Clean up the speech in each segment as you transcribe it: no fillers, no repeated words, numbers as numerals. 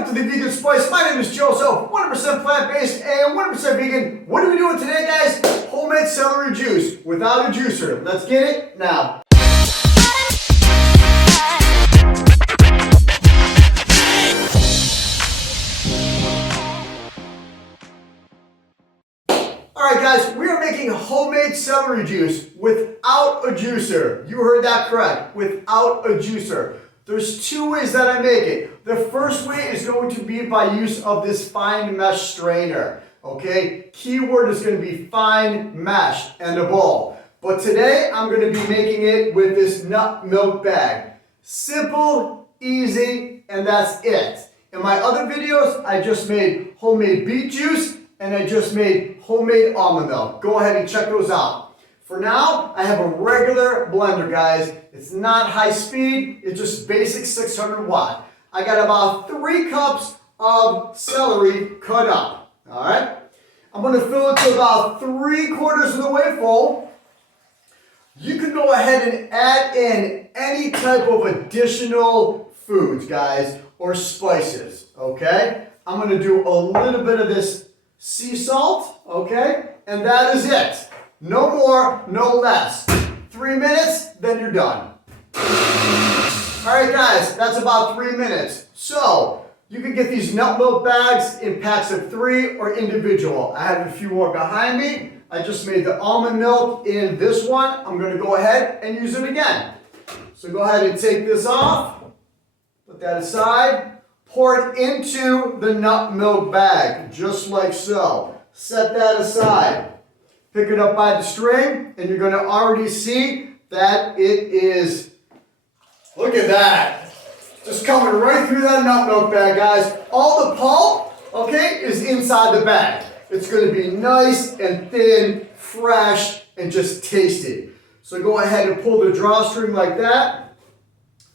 Welcome to the Vegan Spice. My name is Joseph, 100% plant-based and 100% vegan. What are we doing today, guys? Homemade celery juice without a juicer. Let's get it now. Alright guys, we are making homemade celery juice without a juicer. You heard that correct, without a juicer. There's two ways that I make it. The first way is going to be by use of this fine mesh strainer. Okay, keyword is going to be fine mesh and a bowl. But today I'm going to be making it with this nut milk bag. Simple, easy, and that's it. In my other videos, I just made homemade beet juice and I just made homemade almond milk. Go ahead and check those out. For now, I have a regular blender, guys. It's not high speed, it's just basic 600 watt. I got about 3 cups of celery cut up, all right? I'm gonna fill it to about 3/4 of the way full. You can go ahead and add in any type of additional foods, guys, or spices, okay? I'm gonna do a little bit of this sea salt, okay? And that is it. No more, no less. 3 minutes, then you're done. Alright guys, that's about 3 minutes. So, you can get these nut milk bags in packs of 3 or individual. I have a few more behind me. I just made the almond milk in this one. I'm going to go ahead and use it again. So go ahead and take this off. Put that aside. Pour it into the nut milk bag, just like so. Set that aside. Pick it up by the string, and you're going to already see that it is, look at that, just coming right through that nut milk bag, guys. All the pulp, okay, is inside the bag. It's going to be nice and thin, fresh, and just tasty. So go ahead and pull the drawstring like that,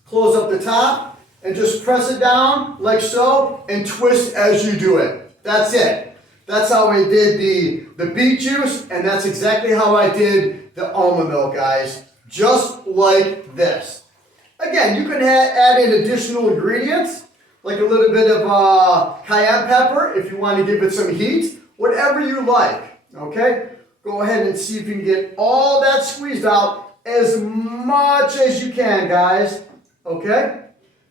close up the top, and just press it down like so, and twist as you do it. That's it. That's how I did the beet juice, and that's exactly how I did the almond milk, guys. Just like this. Again, you can add in additional ingredients, like a little bit of cayenne pepper if you want to give it some heat. Whatever you like, okay? Go ahead and see if you can get all that squeezed out as much as you can, guys. Okay?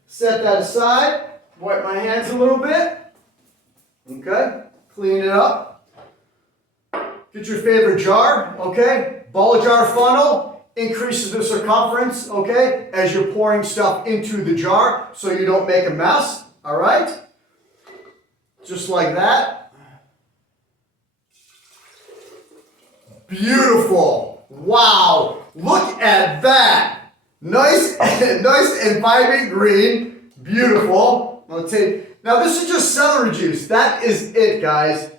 Set that aside. Wipe my hands a little bit. Okay? Clean it up. Get your favorite jar, okay? Ball jar funnel increases the circumference, okay, as you're pouring stuff into the jar so you don't make a mess, all right? Just like that. Beautiful. Wow. Look at that. Nice, nice and vibrant green. Beautiful. I'll take. Now this is just celery juice. That is it, guys.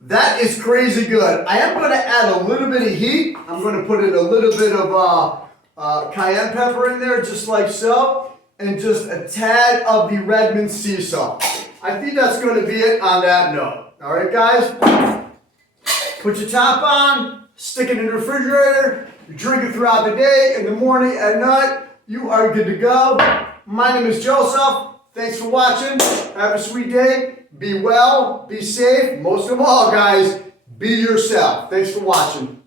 That is crazy good. I am going to add a little bit of heat. I'm going to put in a little bit of cayenne pepper in there, just like so. And just a tad of the Redmond sea salt. I think that's going to be it on that note. All right, guys? Put your top on. Stick it in the refrigerator. You drink it throughout the day, in the morning, at night. You are good to go. My name is Joseph. Thanks for watching. Have a sweet day. Be well. Be safe. Most of all, guys, be yourself. Thanks for watching.